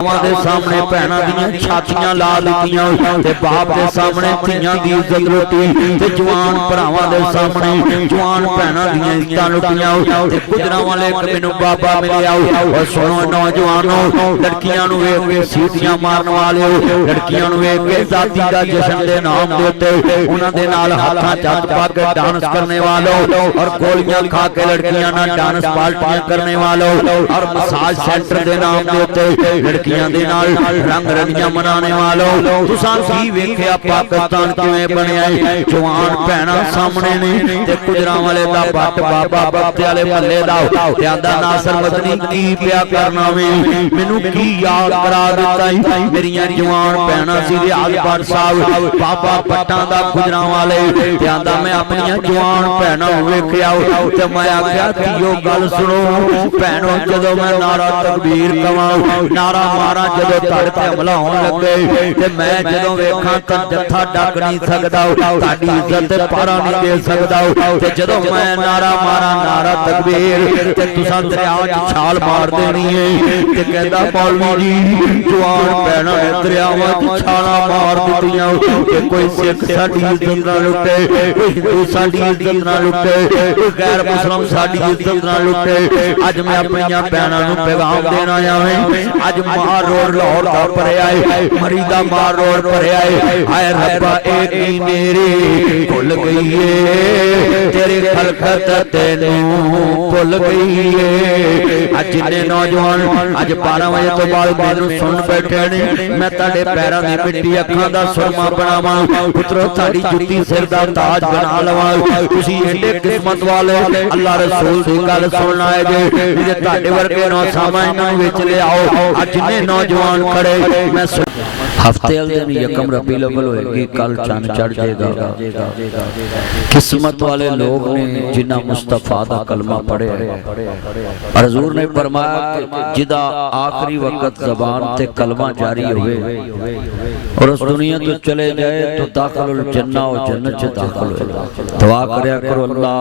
दे सामने भैणां दीयां छातियां ला दित्तियां ते बाप दे सामने धीआं दी इज्जत लुटी ते जवान भरावां दे सामने जवान भैणां दीयां इज्जतां लुटियां ते गुजरां वाले इक मैनूं बाबा मिलिया। और सुनो नौजवानों, लड़कियां नूं वेख के सीटियां मारन वाले लड़कियां नूं वेख के जाति दा जश्न दे नाम दे उत्ते उन्हां दे नाल हाथां च हत्थ पा के डांस करने वालों और गोलियां खा के लड़कियां नाल डांस पार्टियां करने वालों और मसाज सेंटर दे नाम दे उत्ते रंग रंगियां मनाने वालों तुसां की वेख्या पाकिस्तान किवें बनिया। जवान भैणां सामने ने ते गुजरां वाले दा बट बाबा बख्ते वाले महल्ले दा आंदा नासर मदनी की पिया करना वे मैनूं की याद करा दित्ता। मेरियां जवान भैणां सी रियाज भट्ट साहब बाबा पट्टां दा गुजरां वाले आंदा मैं अपनियां जवान भैणां वेख्या ते मैं आख्या धीओ गल सुनो भैणों जदों मैं नारा तकबीर कवां नारा मारा जदों तुहाडे ते हमला होण लगे ते मैं जदों वेखां तां जत्था डक नहीं सकदा तुहाडी इज्जत पारा नहीं दे सकदा ते जदों मैं नारा मारा नारा तकबीर ते तुसां दरिया च छाल मार देनी है ते कहंदा मौलवी जी जवान भैणां ने दरियावां च छालां मार दित्तियां ते कोई सिख साडी इज्जत ना लुटे कोई हिंदू साडी इज्जत ना लुटे कोई गैर मुस्लिम साडी इज्जत ना लुटे। अज मैं अपनियां भैणां नूं पैगाम देना आया हां। अज मार रोड लाहौर दा भरिया है मरीदा मार रोड भरिया है। हाय रब्बा एक ही मेरी भुल गई है तेरी खलकत तेनू भुल गई है। अज जिन्ने नौजवान अज 12 बजे तो बाद मेनू सुन बैठे ने मैं तुहाडे पैरां दी मिट्टी अखां दा सुरमा बनावां पुत्रो तुहाडी जुत्ती सिर दा ताज बना लवां। तुसीं एडे किस्मत वाले अल्लाह रसूल दी गल सुन आए जे तुहाडे वर्गे नौ सामां विच ले आओ। अज जिन्ने नौजवान खड़े मैं हफ्ते वाले दिन यकम रबीउल अव्वल होएगी कल चंद चढ़ जाएगा। किस्मत वाले लोग ने जिन्ना मुस्तफा दा कलमा पढ़े और हजूर ने फरमाया कि जिदा आखिरी वक्त जबान ते कलमा जारी हुए और उस दुनिया तो चले जाए तो दाखिलुल जन्नह और जन्नत च दाखिल होएगा। दुआ करया करो अल्लाह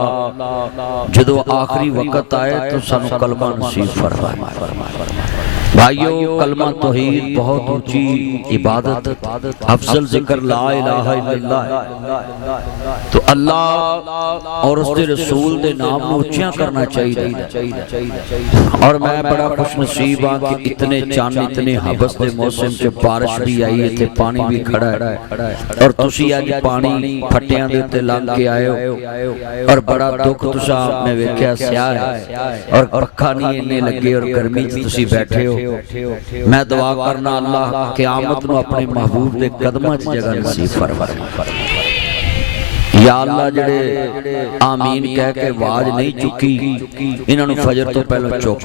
जदों आखिरी वक्त आए तो सानू कलमा नसीब फरमाए। भाइयों कलमा तौहीद बहुत ऊंची इबादत अफजल जिक्र ला इलाहा इल्लल्लाह है। तो अल्लाह और उसके रसूल दे नाम को ऊंचा करना चाहिए। और मैं बड़ा खुश नसीब हाँ कि इतने चांद इतने हबस के मौसम च बारिश भी आई है, पानी भी खड़ा है और तुसी अज पानी फट्टियां दे उत्ते लंघ के आए हो और बड़ा दुख तुसा आपने वेख्या स्याह है और पक्खा नहीं इन्ने लगे और गर्मी च तुसी बैठे हो। मैं दुआ करना अल्लाह क़यामत नूं अपने महबूब दे कदमां च जगह नसीब फरमाए। या अल्लाह जेड़े आमीन कह के आवाज नहीं चुकी इन्हां नूं फजर तो पहले चुक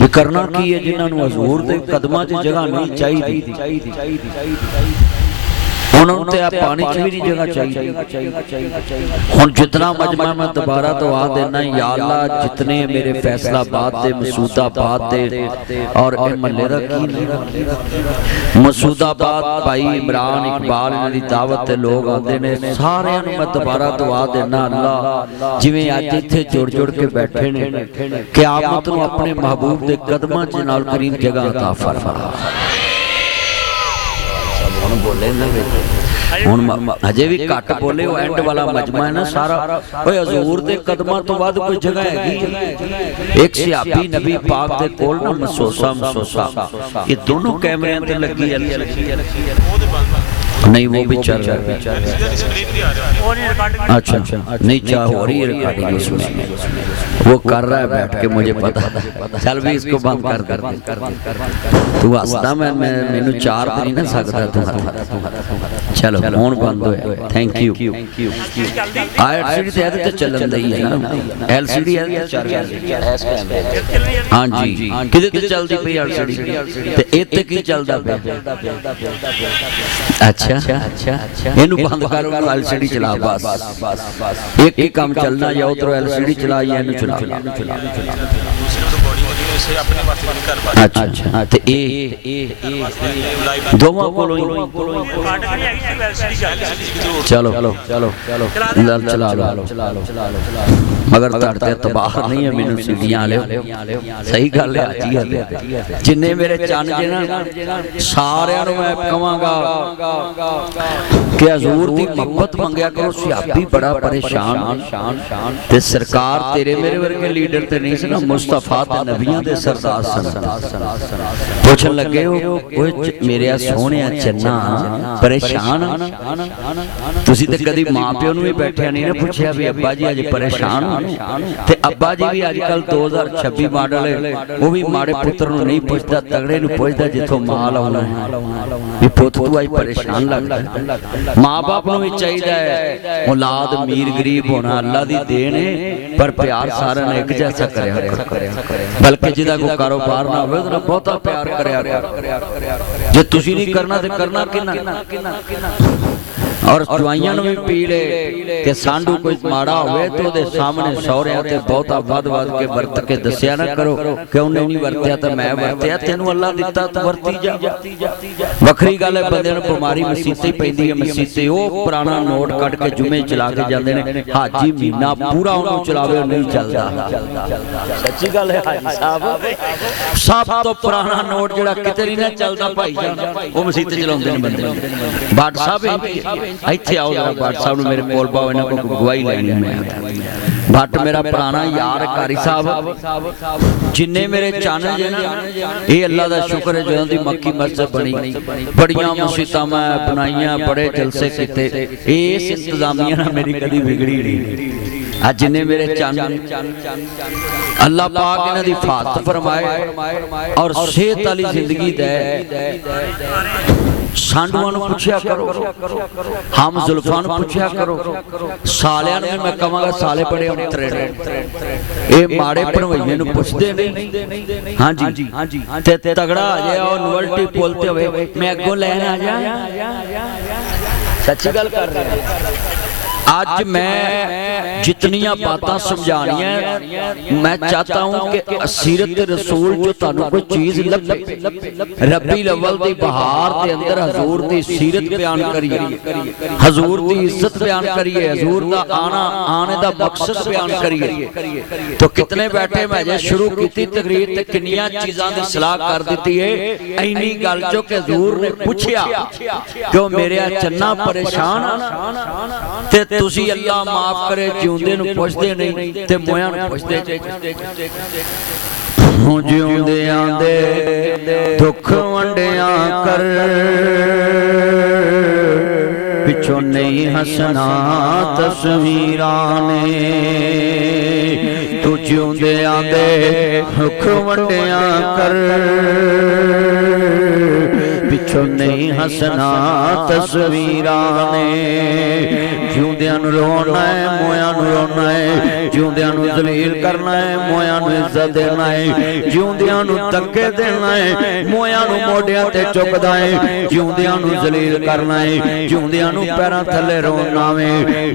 भी करना की है जिन्हां नूं हजूर दे कदमां च जगह नहीं चाहिए उन्होंने पानी च भी नहीं जगह चाहिए। हुण जितना मजमा मैं दोबारा दुआ देना या अल्लाह जितने मेरे फैसलाबाद दे मसूदाबाद दे और महल्ले दा की मसूदाबाद भाई इमरान इकबाल इन्हां दी दावत ते लोग आते ने सारियां नूं मैं दोबारा दुआ देना अल्लाह जिवें अज इत्थे जुड़ जुड़ के बैठे ने क़यामत नूं अपने महबूब दे कदमां च नाल करीम जगह अता फरमा। बोले हजे भी घट बोले एंड वाला मजमा है ना सारा हजूर दे कदमां तो बाद कोई जगह हैगी। एक सियाबी नबी पाक दे कोल ना मसोसा ये दोनों कैमरे ते लगी नहीं वो भी चल रहा है। अच्छा नहीं चाह हो रही है रिकॉर्डिंग उसमें वो कर रहा है बैठ के मुझे पता। चल भी इसको बंद कर तू हसदा मैनू चार नहीं ना सकता तू। चलो हुण बंद होया थैंक यू। एलसीडी ते चलन दी है ना एलसीडी है हां जी किदे ते चलदी पई एलसीडी ते इत्ते की चलदा पिया। अच्छा इनू बंद करो एलसीडी चला बस एक ही काम चलना या उधर एलसीडी चला या इनू चला। अच्छा अच्छा ते दोवां कोलों ही चलो चलो चलो चला लो मगर धड़ते तबाह नहीं है मैनू सीढ़ियां ले सही गल है जिन्ने मेरे चन जे ना सारियां नूं मैं कहांगा कि हजूर दी मोहब्बत मंगया करो सियाबी बड़ा परेशान ते सरकार तेरे मेरे वर्गे लीडर ते नहीं सी ना मुस्तफा ते नबियां दे सरदार सन पुछन लगे ओए मेरे सोहणिया चन्ना परेशान तुसी ते कदी मां प्यो नूं भी बैठिया नहीं ना पुछया भी अब्बा जी अज परेशान ते अब्बा जी भी अजकल 2026 मॉडल है वो भी माड़े पुत्र नूं नहीं पुछदा तगड़े नूं पुछदा जिथों माल आउणा है भी पुत तू अज परेशान लगदा मां बाप नूं भी चाहिदा है औलाद अमीर गरीब होना अल्लाह दी देन है पर प्यार सारा ने एक जैसा करया बल्कि जिहदा कोई कारोबार ना होवे उहदा बहुता प्यार करया जे तुसी नहीं करना ते करना किन्ना और जवाइयां नूं भी पीड़े कि सांडू कोई माड़ा होवे तो उहदे सामने सौहरियां ते बहुता वध के वरत के दस्सिया ना करो कि उहने नहीं वरतिया तो मैं वरतिया तैनूं अल्लाह दिता तू वरती जा वखरी गल है बंदे नूं बीमारी मसीते पैंदी है मसीते वो पुराना नोट कट के जुमे चला के जांदे ने हाजी महीना पूरा उहनूं चलावे नहीं चलदा सच्ची गल है हाजी साहब सब तो पुराना नोट जिहड़ा किते नहीं ना चलदा भाई जान वो मसीते चलाउंदे ने बंदे बाट साहब इत्थे आओ जरा भट्ट साहब नूं मेरे कोल पाओ इन्हां कोल गवाही लैनी मैं भट्ट मेरा पुराना यार कारी साहब जिन्ने मेरे चन जे ना ये अल्लाह दा शुक्र है जदों दी मक्की मस्जिद बनी बड़ियां मस्जिदां मैं बनाईयां बड़े जलसे कीते इस इंतजामिया नाल मेरी कदी बिगड़ी नहीं आज जिन्ने मेरे चन अल्लाह पाक इन्हां दी हिफाजत फरमाए और सेहत वाली जिंदगी दे सांडुआं नूं पुछया करो हम जुल्फां नूं पुछया करो सालियां नूं मैं कहांगा साले बड़े अंतरे ने ये माड़े भणवैये नूं पुछदे नहीं हां जी ते तगड़ा आ जाए और नोवल्टी पुल ते होवे मैं अग्गों लैण आ जा सच्ची गल कर रहे आज मैं जितनियां बातां समझानियां मैं चाहता हूं कि सीरत रसूल जो तुहानूं कोई चीज लभे रबी अव्वल दी बहार दे अंदर हजूर दी सीरत बयान करिए हजूर दी इज्जत बयान करिए हजूर दा आना आने दा मकसद बयान करिए तो कितने बैठे मैं जे शुरू कीती तकरीर ते किन्नियां चीज़ां दी सलाह कर दित्ती है इन्नी गल जो कि हजूर ने पूछया क्यों मेरे चन्ना परेशान ते तुसी अल्लाह माफ करे जिउंदे नूं पुछदे नहीं ते मोयां नूं पुछदे जिउंदे आंदे दुख वंडिया कर पिछों नहीं हसना तस्वीरां ने तू जिउंदे आंदे दुख वंडिया कर पिछों नहीं हसना तस्वीरां ने जिउंदियां नूं रोना है मोयां नूं रोना है जिउंदियां नूं जलील करना है मोयां नूं इज्जत देना है जिउंदियां नूं धक्के देना है मोयां नूं मोढियां ते चुकदा है जिउंदियां नूं जलील करना है जिउंदियां नूं पैरां थल्ले रोना वे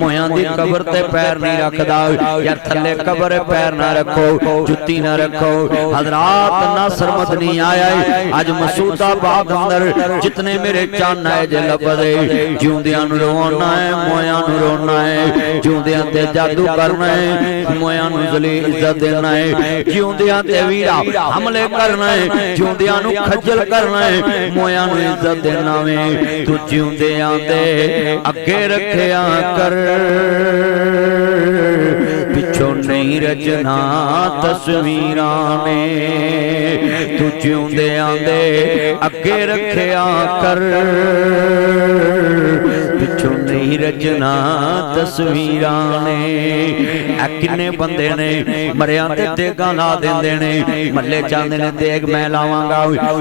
मोयां दी कबर ते पैर नहीं रखदा यार थल्ले कबर पैर ना रखो जुत्ती ना रखो हजरात नासर मदनी आया है अज मसूदाबाद अंदर जितने मेरे चन है जे लभदे जिउंदियां नूं रोना है मोयां नूं रोना है जिउंदियां ते जादू करना है मोयां नूं जलील इज्जत देना है जिउंदियां ते वीरा हमले करना है जिउंदियां नूं खज्जल करना है मोयां नूं इज्जत देना वे तू जिउंदियां दे अगे रखिया कर पिछों नहीं रचना तस्वीरां ने तू जिउंदियां दे अगे रखिया कर पिछों नहीं रचना तस्वीरां ने किन्ने बंदे ने मरिया ते देगां ला देंदे ने मल्ले चाहंदे ने देग मैं लावांगा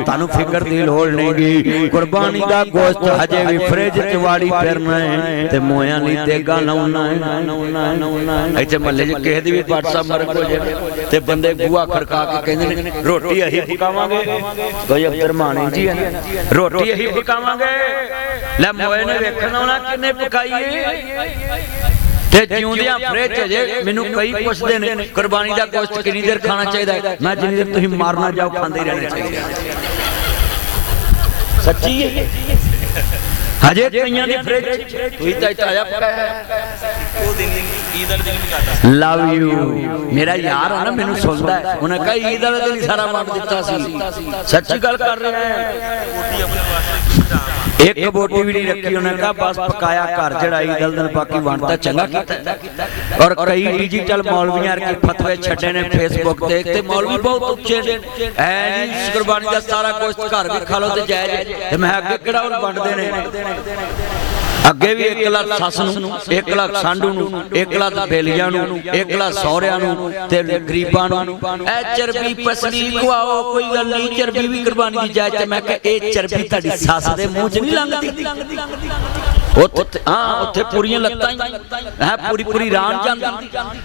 तानू फिक्र दी लोड़ नहींगी कुर्बानी दा गोश्त हजे भी फ्रिज च वाड़ी फिरना है ते मोयां ली देगां लाउना है इत्थे मल्ले च किसे दी भी WhatsApp मर को जे ते बंदे बुआ खड़का के कहंदे ने रोटी अही पकावांगे कोई अब्दुल मानी जी है रोटी अही पकावांगे ले मोए ने वेखना होना किने पकाई ਤੇ ਜਿਉਂਦਿਆਂ ਫ੍ਰਿਜ ਜੇ ਮੈਨੂੰ ਕਈ ਪੁੱਛਦੇ ਨੇ ਕੁਰਬਾਨੀ ਦਾ ਗੋਸ਼ਤ ਕਿੰਨੀ ਦੇਰ ਖਾਣਾ ਚਾਹੀਦਾ ਹੈ? ਮੈਂ ਜਿੰਨੀ ਦੇਰ ਤੁਸੀਂ ਮਾਰਨਾ ਜਾਓ ਖਾਂਦੇ ਹੀ ਰਹਿਣਾ ਚਾਹੀਦਾ। ਸੱਚੀ ਹੈ ਹਜੇ ਕਈਆਂ ਦੀ ਫ੍ਰਿਜ ਤੁਸੀਂ ਤਾਂ ਤਾਜ਼ਾ ਪਕਾਇਆ ਉਹ ਦਿਨ ਈਦ ਵਾਲੇ ਦਿਨ ਵੀ ਕਰਦਾ ਲਵ ਯੂ ਮੇਰਾ ਯਾਰ ਹੈ ਨਾ ਮੈਨੂੰ ਸੁਣਦਾ ਹੈ ਉਹਨੇ ਕਹਾ ਈਦ ਵਾਲੇ ਦਿਨ ਸਾਰਾ ਵੰਡ ਦਿੱਤਾ ਸੀ। ਸੱਚੀ ਗੱਲ ਕਰ ਰਿਹਾ ਹੈ ਇੱਕ ਬੋਟੀ ਵੀ ਨਹੀਂ ਰੱਖੀ ਉਹਨੇ ਕਹਾ ਬਸ ਪਕਾਇਆ ਘਰ ਜਿਹੜਾ ਈਦ ਵਾਲੇ ਦਿਨ ਬਾਕੀ ਵੰਡਤਾ ਚੰਗਾ ਕੀਤਾ। ਔਰ ਕਈ ਡਿਜੀਟਲ ਮੌਲਵੀਆਂ ਕੇ ਫਤਵੇ ਛੱਡੇ ਨੇ ਫੇਸਬੁੱਕ ਤੇ ਮੌਲਵੀ ਬਹੁਤ ਉੱਚੇ ਨੇ ਐ ਜੀ ਕੁਰਬਾਨੀ ਦਾ ਸਾਰਾ ਕੁਝ ਘਰ ਵੀ ਖਾ ਲਓ ਤੇ ਜਾਇਜ਼ ਤੇ ਮੈਂ ਅੱਗੇ ਕਿਹੜਾ ਉਹ ਵੰਡਦੇ ਨੇ ਅੱਗੇ ਵੀ 1 ਲੱਖ ਸੱਸ ਨੂੰ 1 ਲੱਖ ਸਾਂਢੂ ਨੂੰ 1 ਲੱਖ ਬੇਲੀਆਂ ਨੂੰ 1 ਲੱਖ ਸਹੁਰਿਆਂ ਨੂੰ ਤੇ ਗਰੀਬਾਂ ਨੂੰ ਐ ਚਰਬੀ ਪਸਲੀ ਖਵਾਓ ਕੋਈ ਗੱਲ ਨਹੀਂ ਚਰਬੀ ਵੀ ਕੁਰਬਾਨੀ ਦੀ ਜਾਇਜ਼ ਤੇ ਮੈਂ ਕਿਹਾ ਇਹ ਚਰਬੀ ਤੁਹਾਡੀ ਸੱਸ ਦੇ ਮੂੰਹ 'ਚ ਨਹੀਂ ਲੰਘਦੀ ਉੱਥੇ ਪੂਰੀਆਂ ਲੱਤਾਂ ਹੀ ਹੈ ਪੂਰੀ ਰਾਨ ਜਾਂਦੀ।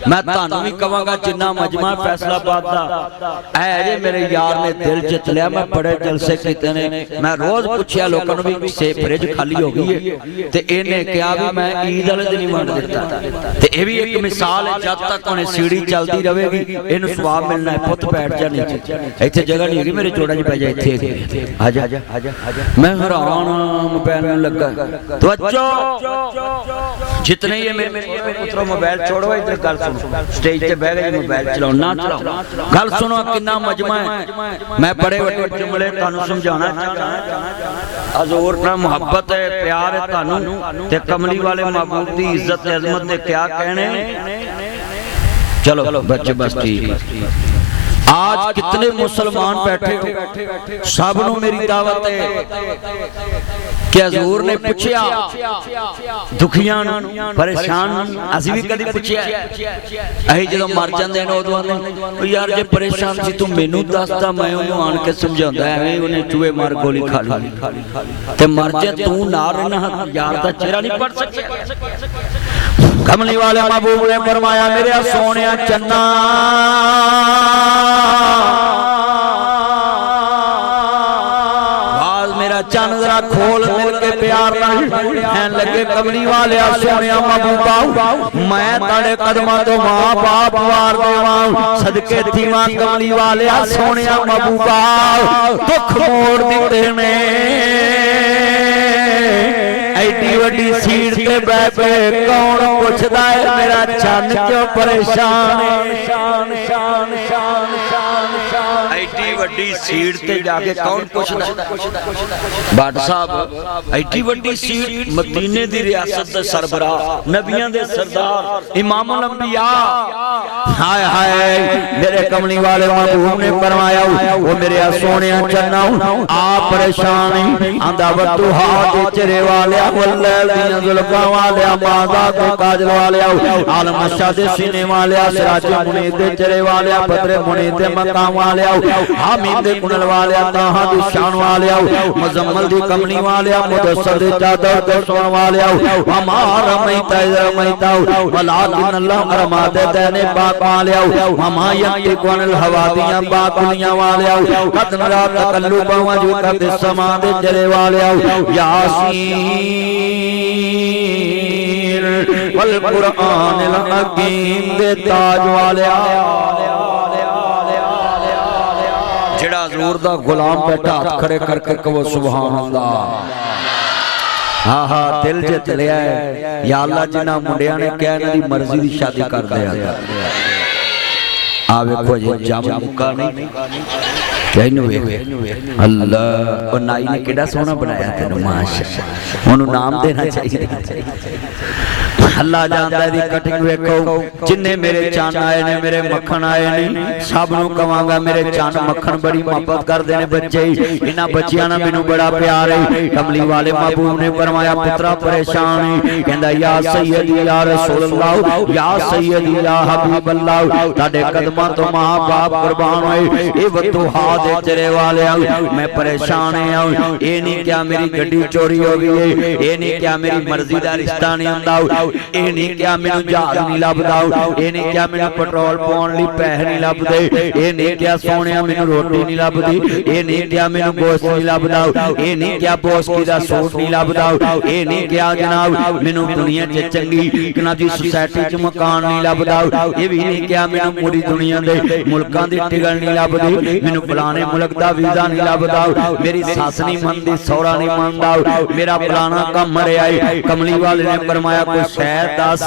ਮੈਂ ਤੁਹਾਨੂੰ ਵੀ ਕਵਾਂਗਾ ਜਿੰਨਾ ਮਜਮਾ ਫੈਸਲਾਬਾਦ ਦਾ ਐ ਜੇ ਮੇਰੇ ਯਾਰ ਨੇ ਦਿਲ ਜਿੱਤ ਲਿਆ ਮੈਂ ਬੜੇ ਜਲਸੇ ਕੀਤੇ ਨੇ ਮੈਂ ਰੋਜ਼ ਪੁੱਛਿਆ ਲੋਕਾਂ ਨੂੰ ਵੀ ਸੇ ਫ੍ਰਿਜ ਖਾਲੀ ਹੋ ਗਈ ਹੈ ਤੇ ਇਹਨੇ ਕਿਹਾ ਵੀ ਮੈਂ ਈਦ ਵਾਲੇ ਦਿਨ ਹੀ ਵੰਡ ਦਿੱਤਾ ਤੇ ਇਹ ਵੀ ਇੱਕ ਮਿਸਾਲ ਹੈ ਜਦ ਤੱਕ ਉਹਨੇ ਸੀੜੀ ਚੱਲਦੀ ਰਹੇਗੀ ਇਹਨੂੰ ਸਵਾਬ ਮਿਲਣਾ ਹੈ। ਪੁੱਤ ਬੈਠ ਜਾ ਨੀਚੇ ਇੱਥੇ ਜਗ੍ਹਾ ਨਹੀਂ ਹੈਗੀ ਮੇਰੇ ਚੋੜਾ 'ਚ ਪੈ ਜਾ ਇੱਥੇ ਆ ਜਾ ਮੈਂ ਹੈਰਾਨ ਮੋਬਾਈਲ ਨੂੰ ਲੱਗਾ जितने ये मेरे पुत्रों मोबाइल छोड़ो इधर गल सुनो स्टेज पे बह गए मोबाइल चलाओ ना चलाओ गल सुनो कितना मजमा है मैं बड़े बड़े जुमले थानू समझाना चाहता हजूर नाल मुहब्बत है प्यार है थानू ते कमली वाले महबूब दी इज्जत अजमत ने क्या कहने चलो बच्चे बस ठीक आज कितने मुसलमान बैठे हो सब नूं मेरी दावत है कि हजूर ने पूछया दुखियां परेशान असीं भी कदी पूछया असीं जदों मर जांदे ने उदों आंदे यार जे परेशान सी तू मैनूं दसदा मैं उहनूं आण के समझाउंदा एवें उहने चूहे मार गोली खा ली ते मर जा तू नाल रहना यार दा चेहरा नहीं पढ़ सकदा। कमली वाले महबूब ने फरमाया मेरे सोनिया चन्ना मेरा चन जरा खोल मिल के प्यार कहन लगे कमली वाले सोनिया महबूबा मैं तेरे कदमां तो मां बाप वार देवां सदके थीवां कमली वाले सोनिया महबूबा दुख मोड़ दिते ने एडी वड्डी सीट ते बैठ के कौन पुछदा है मेरा चन क्यों परेशान है एडी वड्डी सीट ते जाके कौन पुछदा बाट साहब एडी वड्डी सीट मदीने दी रियासत दे सरबराह नबियां दे सरदार इमामुल अंबिया हाय हाय मेरे कमली वाले महबूब ने फरमाया वो मेरे सोनिया चन्ना आ परेशान आंदा वतुहा दे चेहरे वाले वल्लैल दी जुल्फां वाले मादा दे काजल वाले आलम शाह दे सीने वाले सिराज मुनीर दे चेहरे वाले बदर मुनीर दे मकाम वाले हामिद दे कुनल वाले ताहा दी शान वाले मुजम्मल दी कमली वाले मुदस्सर दे चादर दे सोन वाले हमारा मैता मैता वलाकिन अल्लाह अरमा दे देने पाक वाले हमा यंती कुनल हवा दियां बाकुलियां वाले कदन रात तकल्लुब वजूद दे समा दे चेहरे वाले यासीन वल कुरानिल हकीम दे ताज वाले जेड़ा हजूर दा गुलाम बैठा हाथ खड़े करके कहो सुभान अल्लाह हाँ हाँ दिल जित लिया है या अल्लाह जिन्हां मुंडियां ने कहा इन्हां दी मर्जी दी शादी कर दिया आ वेखो जी जम मुक्का नहीं कहनु वे अल्लाह ओ नाई ने किड़ा सोहना बनाया तेनू माशाअल्लाह ओनू नाम देना चाहिए अल्लाह जानदा दी कटिंग वेखो जिन्ने मेरे चन आए ने मेरे मक्खन आए ने सब नू कवांगा मेरे चन मक्खन बड़ी मोहब्बत करदे ने बच्चे इन्हां बच्चियां नाल मैनू बड़ा प्यार है कमली वाले महबूब ने फरमाया पुत्रा परेशान है कहंदा या सैयदी या रसूल अल्लाह या सैयदी या हबीब अल्लाह ताडे कदमां तो मां बाप कुर्बान होए ए वतुहा दे तेरे वाले मैं परेशान है। ये नहीं क्या मेरी गड्डी चोरी हो गई है, ये नहीं क्या मेरी मर्जी का रिश्ता नहीं आंदा, ये नहीं क्या मैनू जहाज नहीं लभदा, ये नहीं क्या मैनू पेट्रोल पाउण लई पैसे नहीं लभदे, ये नहीं क्या सोहणिया मैनू रोटी नहीं लभदी, ये नहीं क्या मैनू गोश्त नहीं लभदा, ये नहीं क्या बोसकी दा सूट नहीं लभदा, ये नहीं क्या जनाब मैनू दुनिया च चंगी जनाबी सोसाइटी च मकान नहीं लभदा, ये भी नहीं क्या मैनू पूरी दुनिया दे मुल्कां दी टिकट नहीं लभदी, मैनू फलाने मुल्क दा वीजा नहीं लभदा, मेरी सस नहीं मनदी, सौरा नहीं मनदा, मेरा फलाना काम मरिया है। कमली वाले ने फरमाया कोई शहर दस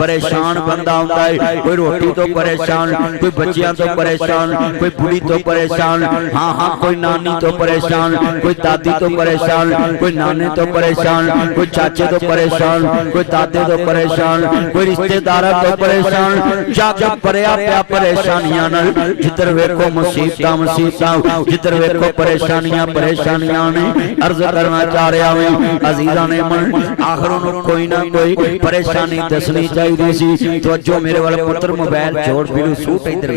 परेशान बंदा हुंदा है, कोई रोटी तो परेशान, कोई बच्चियां तो परेशान, कोई बुढ़ी तो परेशान, हाँ हाँ कोई नानी तो परेशान, कोई दादी तो परेशान, कोई नाने तो परेशान, कोई चाचे तो परेशान, कोई दादे तो परेशान, कोई रिश्तेदार तो परेशान, जाके भरिया पिया परेशानियां नाल, जिधर वेखो मुसीबतां मुसीबतां, जिधर वेखो परेशानियां परेशानियां ने। अर्ज करना चाह रहा हूं अजीज़ां ने मन आखिर उन्होंने कोई ना कोई परेशानी दसनी चाहिए सी। तो जो मेरे वाले पुत्र मोबाइल छोड़ बिलू सूट इधर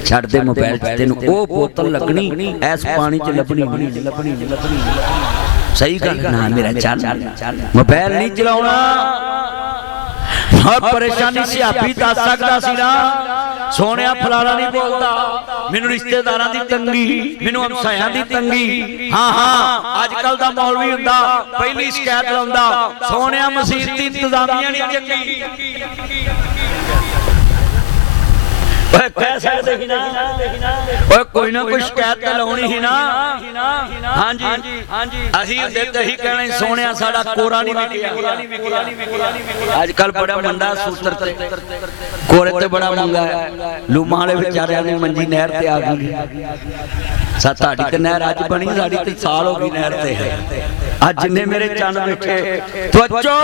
छड़ दे मोबाइल तेन ओ बोतल लगनी ऐस पानी च लभनी सही गल ना मेरा चल मोबाइल नहीं चलाउणा। हर परेशानी सियापी दस सकदा सी ना सोहणिया फलाना नहीं बोलता, मैनू रिश्तेदारां दी तंगी, मैनू हमसायां दी तंगी, हाँ हाँ अजकल दा मौलवी हुंदा पहली शिकायत लाउंदा सोहणिया मसीत दी इंतजामिया नहीं चंगी। कह सकदे ही ना कोई ना कोई शिकायत लाउणी ही ना। हाँ जी असीं हुंदे ते ही कहना सोहणिया साडा कोरा नहीं मिलिया। अजकल बड़ा मंदा सूत्र ते कोरे ते बड़ा मंगा है। लूमां वाले बेचारियां ने मंजी नहर ते आ गई। साडी ते नहर अज बनी, साडी ते साल हो गई नहर ते। अज जिन्ने मेरे चंद बैठे तवज्जो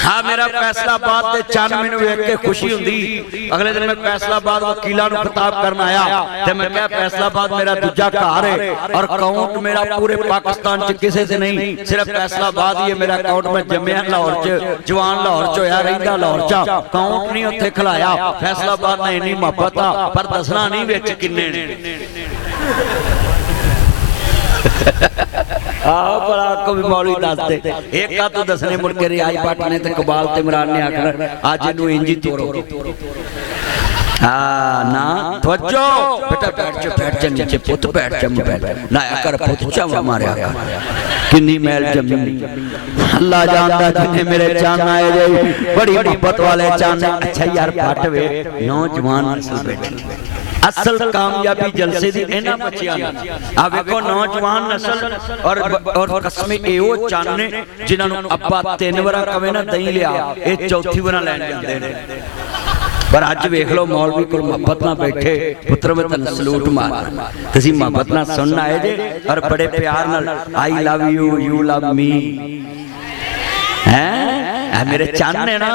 हाँ मेरा फैसलाबाद दे चंद मैनू वेख के खुशी हुंदी। अगले दिन मैं फैसलाबाद वकीलां नूं खिताब करन आया ते मैं कहा फैसलाबाद मेरा दूजा घर है और अकाउंट मेरा पूरे पाकिस्तान च किसे से नहीं, सिर्फ फैसलाबाद ही है मेरा अकाउंट। मैं जम्मिया लाहौर च, जवान लाहौर च होया, रहिंदा लाहौर च, अकाउंट नहीं उत्थे खिलाया। फैसलाबाद ने इन्नी मुहब्बत आ पर दसना नहीं विच किन्ने ने। आओ बड़ा को भी मौलवी दसदे एक का तो दसने मुड़ के रियाज भट्ट ने ते कबाल ते इमरान ने आखना आज इनू इंजी तोड़ो। हाँ ना तवज्जो बेटा बैठ जा नीचे पुत बैठ जा मोबाइल लाया कर पुत चावा मारिया किन्नी मैल जमी। अल्लाह जानदा जिन्ने मेरे चान आए जे बड़ी मोहब्बत वाले चान। अच्छा यार भट्ट वे नौजवान नस्ल बैठी असल कामयाबी जलसे दी इन्हां बच्चियां आ वेखो नौजवान नस्ल और कसमे एओ चाने जिन्हां नूं अब्बा 3 वारा कवे ना दही लिया ए चौथी वारा लैण जांदे ने। पर अज वेख लो मौलवी कोल मोहब्बत ना बैठे पुत्र मैं तन सलूट मार तुसीं मोहब्बत ना सुन आए जे और बड़े प्यार नाल I love you you love me हैं मेरे चंद ने ना।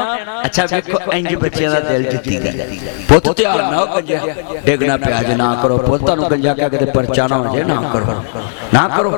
अच्छा वेखो इंज बच्चे दा दिल जित्ती गया पुत ध्यान ना गंजा डिगना पिया जे ना करो पुत तुहानू गंजा कह के परचा ना हो जाए ना करो।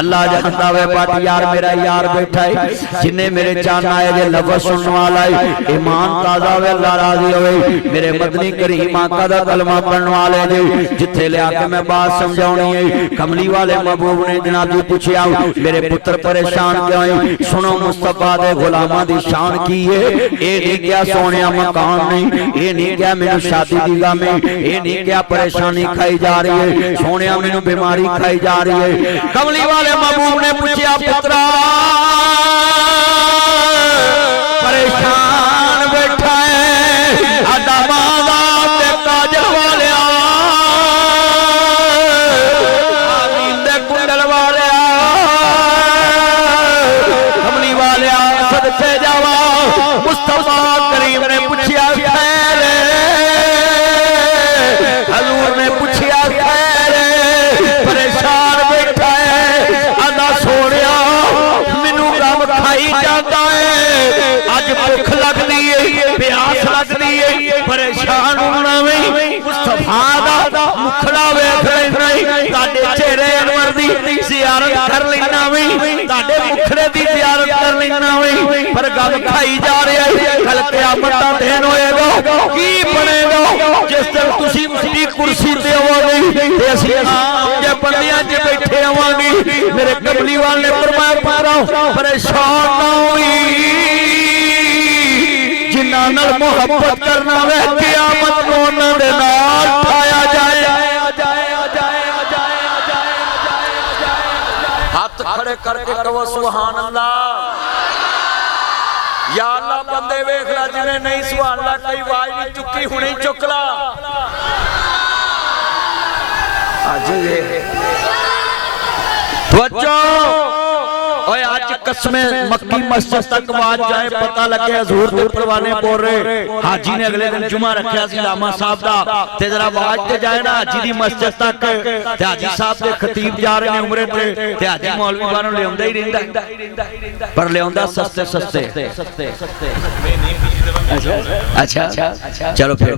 अल्लाह जानदा वे बट यार मेरा यार बैठा है जिन्ने मेरे चंद आए जे लफ्ज़ सुनने वाला है ईमान ताजा वे अल्लाह राजी होवे। मेरे मदनी करीम आका दा कलमा पढ़ने वाले ने जिथे ले आके मैं बात समझाउणी है। कमली वाले महबूब ने जनाब जी पूछया मेरे पुत्र परेशान क्यों है? सुनो मुस्तफा दे गुलामां दी शान की है। ये नहीं क्या सोहणिया मकान नहीं, ये नहीं क्या मैनू शादी दी गम है, ये नहीं क्या परेशानी खाई जा रही है, सोहणिया मैनू बीमारी खाई जा रही है। कमली वाले महबूब ने पूछया पुत्रा परेशान बैठा है आदा मादा ते काज वालिया आमीन दे कुंडल वालिया कमली वालिया सदके जावा। मुस्तफा करीम ने पूछया खैर हजूर ने पूछया खैर परेशान बैठा है आदा सोहणिया मैनू गम दी ज़ियारत कर लेना वी ताडे मुखड़े दी ज़ियारत कर लेना वी पर गल खाई जा रही है कल क़यामत दा दिन होएगा की बनेगा जिस दिन तुसी वड्डी कुर्सी ते होवोगे ते असीं आम जे बंदियां च बैठे होवांगे मेरे कमली वाल ने फरमाया पारो परेशान ना होई जिन्हां नाल मुहब्बत करना वे क़यामत नूं उन्हां दे नाल उठाया जाए हाथ खड़े करके कहो सुभान अल्लाह या अल्लाह बंदे वेख ला जिन्हें नहीं सुभान अल्लाह कई आवाज नहीं चुकी हुणे ही चुक ला आज ये तवज्जो ओए आज कसमे मक्की मस्जिद तक आवाज जाए पता लगे हजूर दे परवाने बोल रहे हाजी ने अगले दिन जुमा रखा सी लामा साहब दा ते जरा आवाज ते जाए ना हाजी दी मस्जिद तक ते हाजी साहब दे खतीब जा रहे ने उमरे ते हाजी मौलवी बानों लियाउंदा ही रहिंदा पर लियाउंदा सस्ते सस्ते अच्छा चलो फिर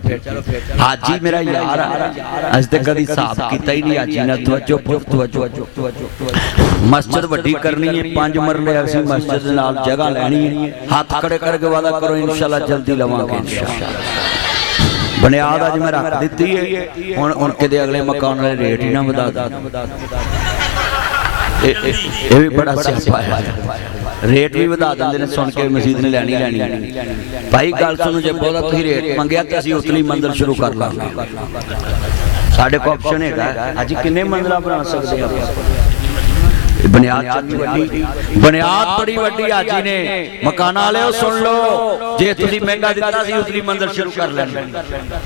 हाजी मेरा यार अज तक कभी हिसाब कीता ही नहीं हाजी ने तवज्जो मस्जिद वड्डी करनी है 5 मरले असीं मस्जिद नाल जगह लैनी है हाथ खड़े करके वादा करो इंशाअल्लाह जल्दी लवांगे इंशाअल्लाह बुनियाद अज मैं रख दी है हुण किते अगले मकान वाले रेट ही ना वधा ये भी बड़ा स्यापा है रेट भी वधा देंदे ने सुन के मस्जिद ने लैनी भाई गल सुनो जे बहुता तुसीं रेट मंगया ते असीं उतली मंजिल शुरू कर लांगे साडे कोल ऑप्शन हैगा अज किन्ने मंजिलां बना सकदे आ बुनियाद बुनियाद बड़ी वड्डी हाजी ने मकाना वाले सुन लो जे तुसीं महंगा दिता सी उतली मंजिल शुरू कर लेंगे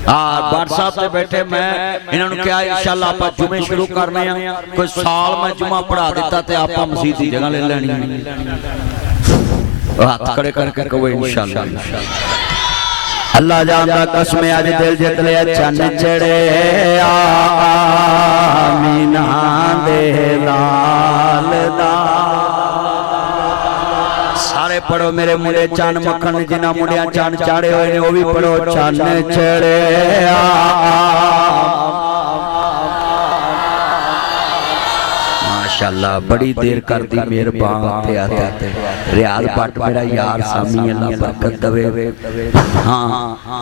हां व्हाट्सएप पे बैठे मैं इन्हां नूं कहा इंशाअल्लाह आपां जुमे शुरू करने आ कोई साल मैं जुमा पढ़ा दिता ते आपां मस्जिद दी जगह ले लेनी हाथ खड़े करके कहो इंशाअल्लाह अल्लाह जानदा कसम आज दिल जित लिया चन चढ़े आमीना दे लाल दा सारे पढ़ो मेरे मुंडे चन मक्खन जिन्हां मुंडियां चन चाड़े होए ने वो भी पढ़ो चन चढ़े माशाअल्लाह बड़ी देर कर दी मेहरबान ते आते रियाज भट्ट मेरा यार सामी अल्लाह बरकत देवे हां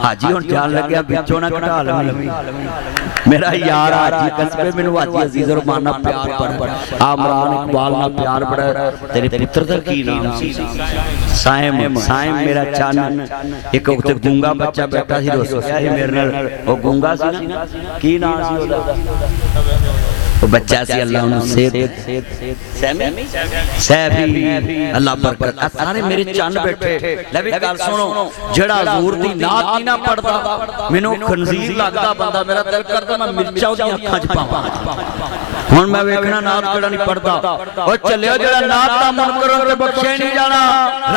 हाजी हुन जान लग्या विचों ना घटा लवी मेरा यार हाजी कसबे मेनू हाजी अजीज रहमान ना प्यार बड़ा आमरान इकबाल ना प्यार बड़ा तेरे पुत्र दा की नाम सी साइम साइम मेरा चन एक उते गूंगा बच्चा बैठा सी रोस मेरे नाल ओ गूंगा सी ना की नाम सी ओदा वो बच्चा सी अल्लाह उन्हें सेहत सहबी अल्लाह बरकत सारे मेरे चन बैठे ले भी गल सुनो जेड़ा हजूर दी नात नहीं ना पढ़दा मेनू खंजीर लगदा बंदा मेरा दिल करदा मैं मिर्चा ओदी अखां च पावां हुण मैं वेखना नात केड़ा नहीं पढ़दा ओ चलियो जेड़ा नात दा मन करो ते बख्शे नहीं जाना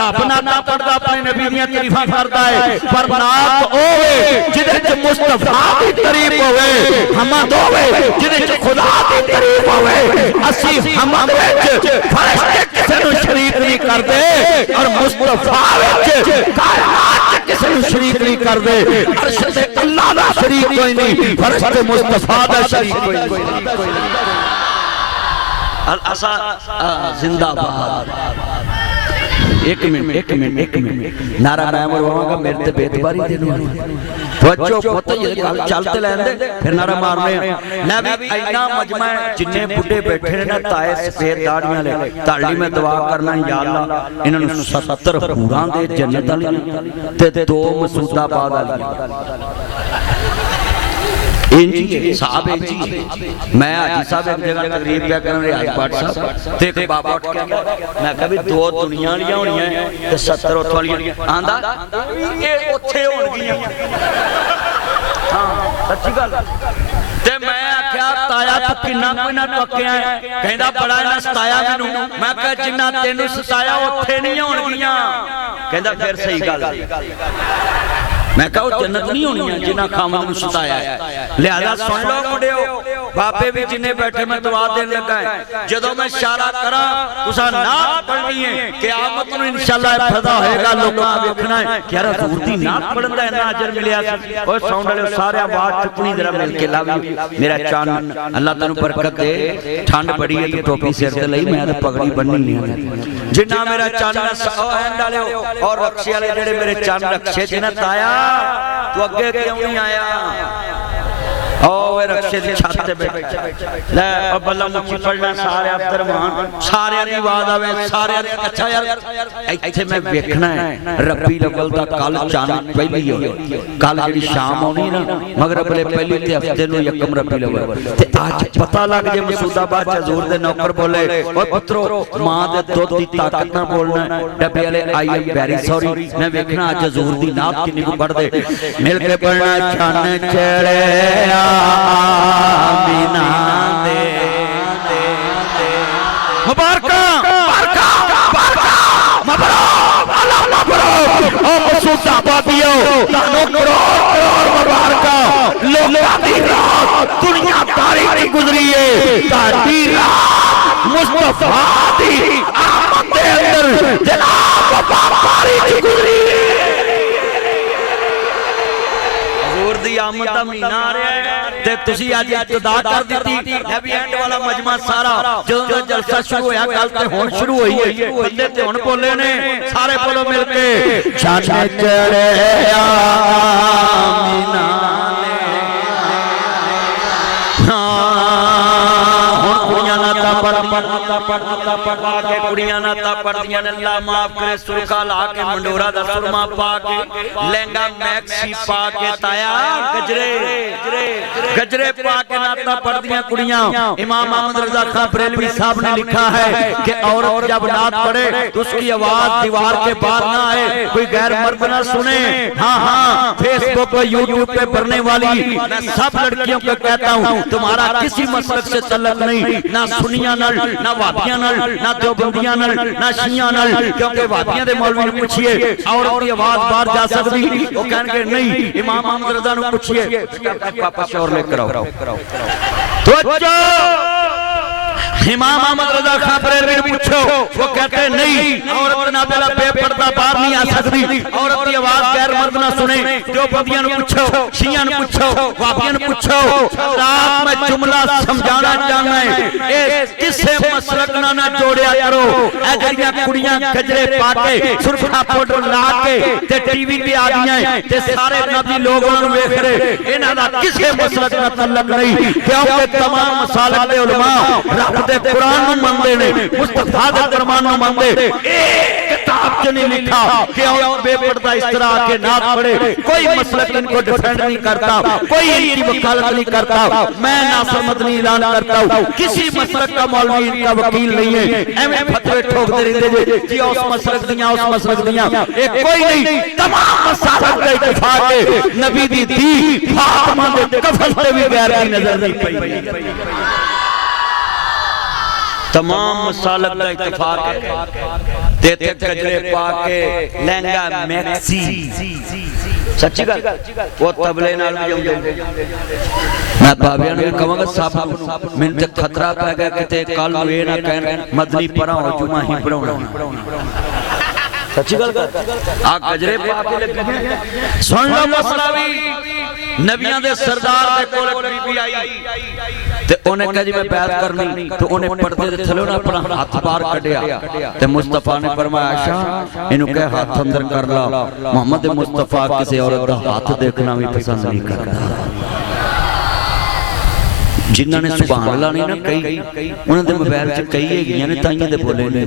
रब नात पढ़दा अपने नबी दी तारीफां करदा है पर नात होवे जिदे च मुस्तफा दी तारीफ होवे हमद होवे जिदे च खुदा तारीफ होवे असी हमद विच फरिश्ते किसे नु शरीक नहीं करदे और मुस्तफा विच कायनात किसे नु शरीक नहीं करदे अर्श ते अल्लाह दा शरीक कोई नहीं फरिश्ते मुस्तफा दा शरीक कोई नहीं अल असा जिंदाबाद एक मिनट नारा मैं मरवाऊंगा मेरे ते बेतबारी देनो बच्चों पता ये गल चलते लेंदे फिर नारा मारने ना भी इतना मजमा जिन्ने बुड्ढे बैठे ने ना ताए सफेद दाढ़ियां ले ताली में दुआ करना या अल्लाह इन्हां नूं 70 हूरां दे जन्नत वाली ते 2 मसूदाबाद वाली इंजी साहब इंजी मैं हाजी साहब एक जगह तकरीर पे कर रियाज भट्ट साहब ते एक बाबा उठ के मैं कहा भी 2 दुनिया वालियां होणियां ते 70 उथ वालियां आंदा ये ओथे होणगियां हां सच्ची गल ते मैं आख्या ताया तू किन्ना कोई ना टक्किया है कहंदा बड़ा इना सताया मैनू मैं कहा जिन्ना तेनू सताया ओथे नहीं होणगियां कहंदा फिर सही गल मैं कहा जन्नत नहीं होनी है जिन्ना खामद नूं सताया है लिहाजा सुन लो मुंडियो बाबे भी जिन्हें बैठे मैं दुआ देने लगा है जदों मैं इशारा करा तुसा नात पढ़नी है क़यामत नूं इंशाअल्लाह फदा होएगा लोकां देखना है कि यार हजूर दी नात पढ़न दा इन्ना अजर मिलिया सी ओए साउंड वाले सारे आवाज चुकनी जरा मिल के लाओ मेरा चान अल्लाह तैनूं बरकत दे ठंड बड़ी है तो टोपी सिर ते लई मैं ते पगड़ी बन्नी है जिन्ना मेरा चान हैंड वाले और रक्षे वाले जेड़े मेरे चान रक्षे च ना ताया तू अगे क्यों नहीं आया रक्षे की छत ते बैठा ले बल्ला मुखी पढ़ना सारे अब्दुरमान सारे दी आवाज आवे सारे अच्छा यार इथे मैं देखना है रब्बी अव्वल दा कल चांद पहली हो कल जेडी शाम आउणी ना मगरब ले पहली ते हफ्ते नु यकम रब्बी अव्वल ते आज पता लग जे मसूदाबाद च हजूर दे नौकर बोले ओ पुत्रो मां दे दुध दी ताकत ना बोलना डब्बे वाले आई एम वेरी सॉरी मैं देखना आज हजूर दी नात किन्नी को पढ़ दे मिल के पढ़ना छाने चढ़े आमीना दे मुबारका मुबारका मुबारका मबरूक अल्लाह मबरूक ओ मसूदाबादियो तानो करोड़ मुबारका लोकां दी रात दुनिया तारी दी गुजरी है तारी रात मुस्तफा दी आमद दे अंदर जनाब बाबारी दी गुजरी हजूर दी आमद दा महीना आ रहा है ते तुसी आज इब्तिदा कर दी हैवी एंड वाला मजमा सारा जो जलसा शुरू होया कल ते हुन शुरू होई है बंदे ते हुन बोले ने सारे बोलो मिल के छाने चढ़े आमीना पढ़ा के कुड़ियां नाता पढ़दियां ने अल्लाह माफ करे सुरखा ला के मंडोरा दा सुरमा पा के लहंगा मैक्सी पा के ताया गजरे गजरे पा के नाता पढ़दियां कुड़ियां इमाम अहमद रजा खान बरेलवी साहब ने लिखा है कि औरत जब नात पढ़े तो उसकी आवाज दीवार के बाहर ना आए कोई गैर मर्द ना सुने हां हां फेसबुक पर यूट्यूब पे पढ़ने वाली मैं सब लड़कियों को कहता हूं तुम्हारा किसी मसलक से तल्लुक नहीं ना सुनिया नल ना वादियां नल ना देवबंदियां नल ना शिया नल क्योंकि वादियां दे मौलवी नु पूछिए औरत की आवाज बाहर जा सकदी वो कहणगे नहीं इमाम अहमद रजा नु पूछिए पापा शोर लेकर आओ तो इमाम अहमद रजा खान बरेलवी ने पूछो वो कहते नहीं औरत ना पहला बेपर्दा बाहर नहीं आ सकती औरत की आवाज गैर मर्द ना सुने जो बंदियां नु पूछो शिया नु पूछो वाबियां नु पूछो रात में जुमला समझाना चाहना है ए किसे मसलक ना जोड़या करो ए जड़ियां कुड़ियां गजरे पा के सुरखा पाउडर ला के ते टीवी पे आ गईयां ते सारे नबी लोग उन्हां नु वेख रहे इन्हां दा किसे मसलक नाल तल्लुक नहीं क्योंकि तमाम मसालक दे उलमा रब कुरान नु मनदे ने मुस्तफा दे फरमान नु मनदे एक किताब च नहीं लिखा कि औरत बेपर्दा इस तरह के नात पढ़े कोई मसलक इनको डिफेंड नहीं करता कोई इनकी वकालत नहीं करता मैं नासिर मदनी ऐलान करता हूं किसी मसलक का मौलवी इनका वकील नहीं है एवें फतवे ठोकते रहंदे जे जी उस मसलक दियां एक कोई नहीं तमाम मसालक का इत्तेफाक है नबी दी फातिमा दे कफन ते भी गैर की नजर नहीं पई तमाम मसालक का इत्तेफाक है तेते गजरे पा के लहंगा मैक्सी सच्ची गल वो तबले नाल बजाउंदे मैं बाबियां नु कहांगा सब मैनूं ते खतरा पै गया किते कल नु ए ना कहन मदनी परा हो जुमा ही पढ़ाउणा सच्ची गल आ गजरे पा के लगे सुन लो मसला भी नबियां दे सरदार दे कोल बीबी आई ते ओने कहा जी मैं बैत करनी तो ओने पर्दे दे थल्ले ना अपना हाथ बाहर कढिया ते मुस्तफा ने फरमाया आयशा इनु कह हाथ अंदर कर ला मोहम्मद मुस्तफा किसी औरत दा हाथ देखना भी पसंद नहीं करता जिन्हां ने सुभान अल्लाह नहीं ना कही उन्हां दे मोबाइल च कई हैगियां ने ताइयां दे बोले ने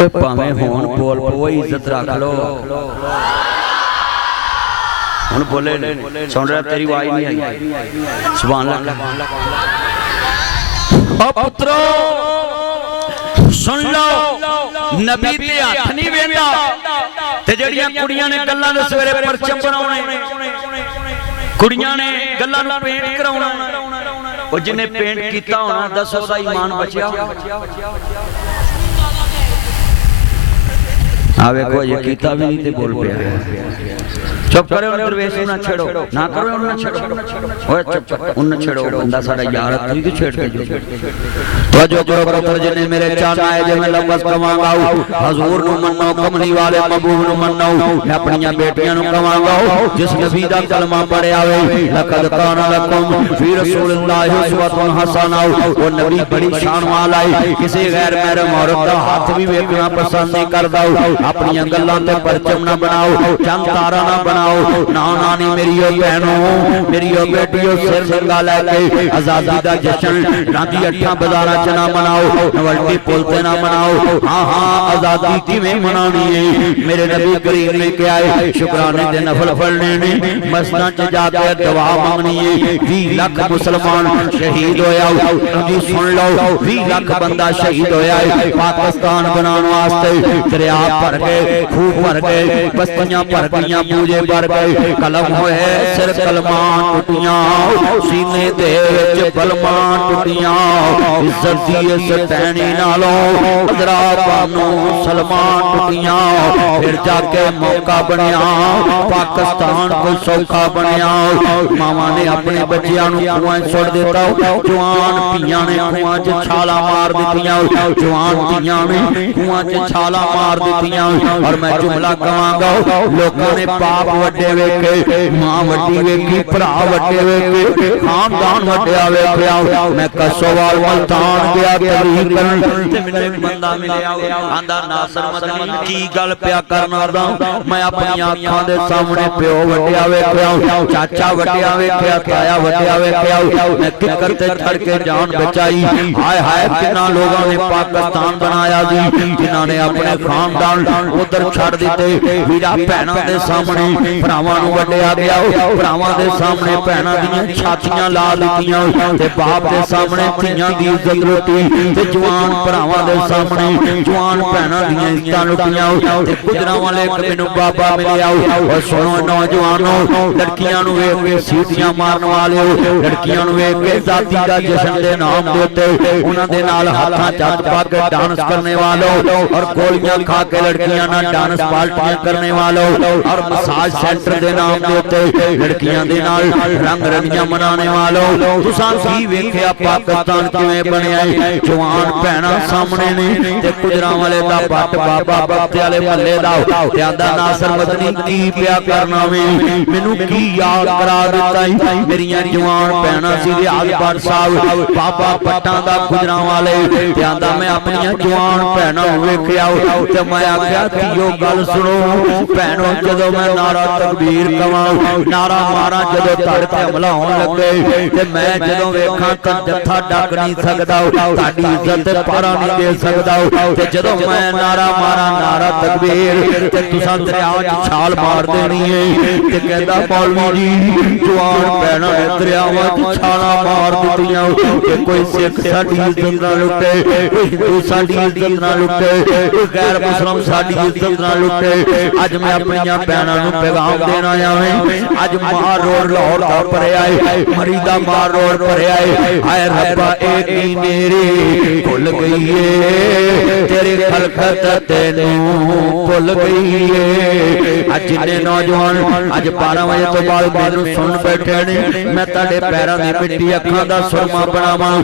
ओए भावें होण बोल पवो इज्जत रख लो हुन बोले सुन रहा तेरी आवाज नहीं आई सुभान अल्लाह ओ पुत्रो सुन लो नबी ते हाथ नहीं वेंदा ते जड़ियां कुड़ियां ने गल्लां दे सवेरे परचम बनाउणे कुड़ियां ने गल्लां नूं पेंट कराउणा ओ जिन्ने पेंट कीता होना दसो दा ईमान बचिया आ वेखो ये कीता भी नहीं ते बोल पिया चुप करो दरवेश ना छेड़ो ना करो ना छेड़ो ओए चुप उन छेड़ो बंदा साडा यार तू क्यों छेड़ते जो तो जो करो पुत्र जिने मेरे चाचा है जे मैं लफ्ज़ कवांगा हजूर नु मन्नो कमली वाले महबूब नु मन्नो मैं अपनी बेटियां नु कवांगा जिस नबी दा कलमा पढ़िया वे लक़द काना लकुम फी रसूलिल्लाहि उस्वतुन हसना वो नबी बड़ी शान वाला है किसी गैर महरम औरत दा हाथ भी वेखना पसंद नहीं करदा अपनी गल्लां ते परचम ना बनाओ चंद तारा ना बनाओ ना नानी मेरी बहनों मेरी बेटियों सिर संगा लैके आजादी दा जश्न राती अठा बाजारां च ना मनाओ नवल्टी पुल ते ना मनाओ हां हां आजादी किवें मनानी है मेरे नबी करीम ने कहा है शुक्राने दे नफल पढ़ने ने मस्जिदां च जाके दुआ मांगनी है 20 लाख मुसलमान शहीद होया नबी सुन लो 20 लाख बंदा शहीद होया है पाकिस्तान बनाने वास्ते दरिया भर गए खूह भर गए बस्तियां भर गईयां पूजे भर गए कलम होए सिर कलमान टुटियां सीने दे विच बलमान टुटियां इज्जत दी इस टहनी नालों अदरा बानो सलमान टुटियां फिर जाके मौका बनया पाकिस्तान को सौखा बनया मामा ने अपने बच्चियां नु कुआं सुट दिता जवान पियां ने कुआं च छाला मार दितियां जवान पियां ने कुआं च छाला मार दितियां और मैं जुमला कहांगा लोकां ने पाप वड्डे वेखे मां वड्डी वेखी भरा वड्डे वेखे खानदान वड्डिया वेखिया मैं कसोवाल मुल्तान गया तकरीर करन ते मैनूं एक बंदा मिलिया आंदा नासर मदनी की गल पिया करना दा मैं अपनी आंखां दे सामने प्यो वड्डिया वेखिया चाचा वड्डिया वेखिया ताया वड्डिया वेखिया मैं किकर ते चढ़ के जान बचाई हाय हाय कितना लोगों ने पाकिस्तान बनाया जी जिन्हां ने अपने खानदान उधर छड़ दिते वीरा भैणां दे सामने भरावां नूं वड्डिया गया भरावां दे सामने भैणां दीयां छातियां ला दित्तियां ते बाप दे सामने धीआं दी इज्जत लुटी ते जवान भरावां दे सामने जवान भैणां दीयां इज्जतां लुटियां ते गुजरां वाले एक मैनूं बाबा मिलिया और सुनो नौजवानों लड़कियां नूं वेख के सीटियां मारन वाले लड़कियां नूं वेख के जाति दा जश्न दे नाम दे उत्ते उन्हां दे नाल हाथां चट पा के डांस करने वालों और गोलियां खा के लड़कियां नाल डांस पार्टियां करने वालों और मसाज सेंटर दे नाम दे उत्ते लड़कियां दे नाल रंग रंगियां मनाने वालों तुसां की वेखिया पाकिस्तान किवें बनया है जवान भैणां सामने ने ते गुजरां वाले दा बट बाबा बख्ते वाले महल्ले दा ते आंदा नासर मदनी की पिया करना वे मैनूं की याद करा दित्ता मेरियां जवान भैणां सी रियाज भट्ट साहब बाबा पट्टां दा गुजरां वाले ते आंदा मैं अपनी जवान भैणां वेखिया ते मैं आख्या धीओ गल सुनो भैणों जदों मैं नारा तकबीर कवां नारा मारा जदों धड़ ते हमला होण लगे ते मैं जदों वेखां तां जत्था डक नहीं सकदा तुहाडी इज्जत ते पारा नहीं दे सकदा ते जदों मैं नारा मारा नारा तकबीर ते तुसां दरिया च छाल मार देनी है ते कहंदा मौलवी जी जवान भैणां ने दरियावां च छालां मार दित्तियां ते कोई सिख साडी इज्जत ना लुटे कोई हिंदू साडी इज्जत ना लुटे कोई गैर मुस्लिम साडी इज्जत ना लुटे अज मैं अपनी भैणां नूं पैगाम देना आया मैं अज मार रोड लाहौर दा भरिया है मरी दा मार रोड भरिया है हाय रब्बा एक ही मेरी भुल गई है तेरी खलकत तैनूं भुल गई है अज जिन्ने नौजवान अज 12 बजे तो बाद मैनूं सुन बैठे ने मैं तुहाडे पैरां दी मिट्टी अखां दा सुरमा बनावां